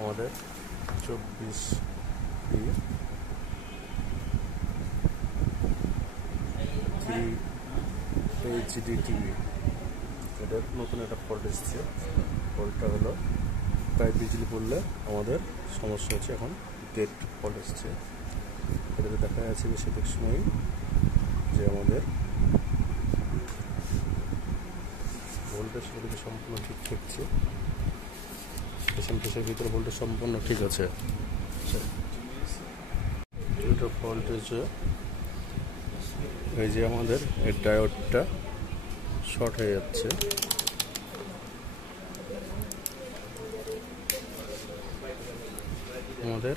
আমাদের 24E3HDTV এটার নতুন একটা ফল্ট এসেছে। ফল্টটা হলো প্রায় বিজলি পড়লে আমাদের সমস্যা হচ্ছে। এখন গেট ফল্ট এসেছে। এটাতে দেখা যাচ্ছে বেশিরভাগ সময় যে আমাদের ভোল্টেজ সেগুলোকে সম্পূর্ণ ঠিক থাকছে। পেশের ভিতরে ভোল্টেজ সম্পূর্ণ ঠিক আছে। এটা ফল্ট হচ্ছে এই যে আমাদের এই ডায়োডটা শর্ট হয়ে যাচ্ছে। আমাদের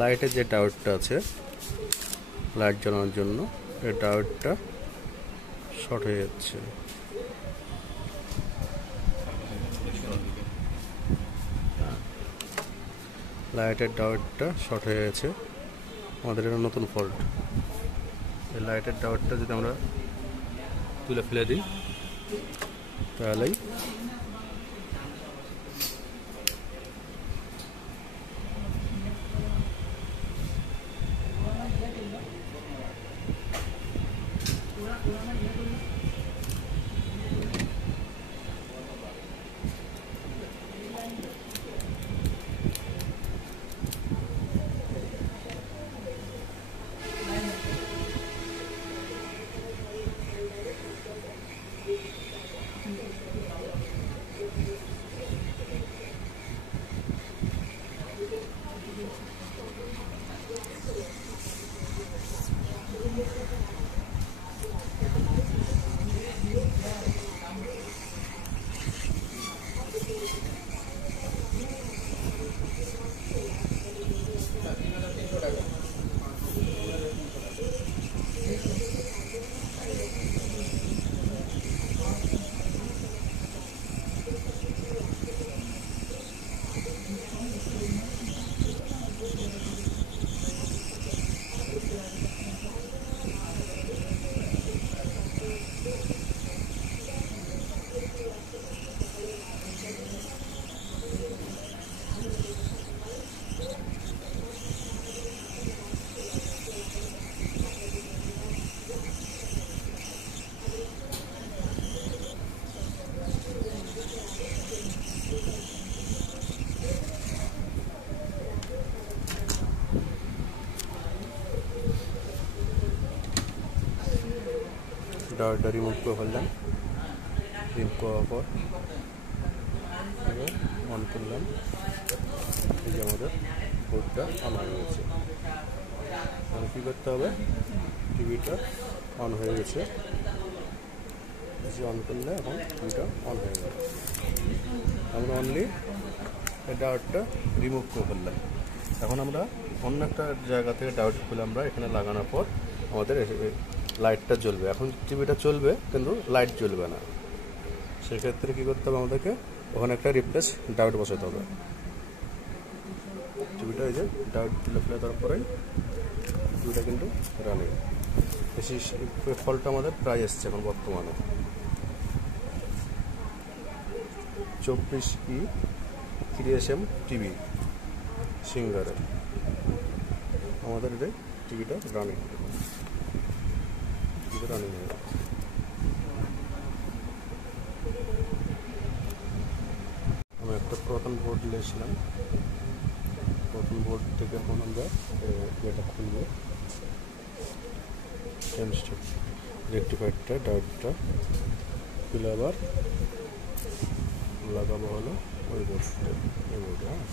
লাইটের যে ডায়োডটা আছে লাইট জ্বালানোর জন্য এই ডায়োডটা শর্ট হয়ে যাচ্ছে। লাইটের ডায়োডটা শর্ট হয়ে গেছে। আমাদের এটা নতুন ফল্ট। এই লাইটের ডায়োডটা যদি আমরা তুলে ফেলে দিই তাহলেই ডায়োডটা রিমুভ করে ফেললাম। রিমুভ করার পর অন করলাম। এই যে আমাদের বোর্ডটা অন হয়ে গেছে। এখন কী করতে হবে, টিভিটা অন হয়ে গেছে। অন করলে এখন টিভিটা অন হয়ে গেল। আমরা অনলি এই ডায়োডটা রিমুভ করে ফেললাম। এখন আমরা অন্য একটা জায়গা থেকে ডায়োড খুলে আমরা এখানে লাগানোর পর আমাদের লাইটটা জ্বলবে। এখন টিভিটা চলবে কিন্তু লাইট জ্বলবে না। সেক্ষেত্রে কী করতে হবে, আমাদেরকে ওখানে একটা রিপ্লেস ডায়োড বসাতে হবে। টিভিটা এই যে ডায়োড তুলে ফেলে দেওয়ার পরেই টিভিটা কিন্তু রানিং। ফলটা আমাদের প্রায় এসছে এখন বর্তমানে 24E3HDTV সিঙ্গারের। আমাদের এই টিভিটা রানিং হয়ে গেছে। আমি একটা পুরাতন বোর্ড নিয়েছিলাম। পুরাতন বোর্ড থেকে এখন আমরা এটা খুলবো। রেক্টিফায়ারটা ডায়োডটা খুলে আবার লাগাবো হলো ওই বোর্ডটা, এই বোর্ডে। হ্যাঁ।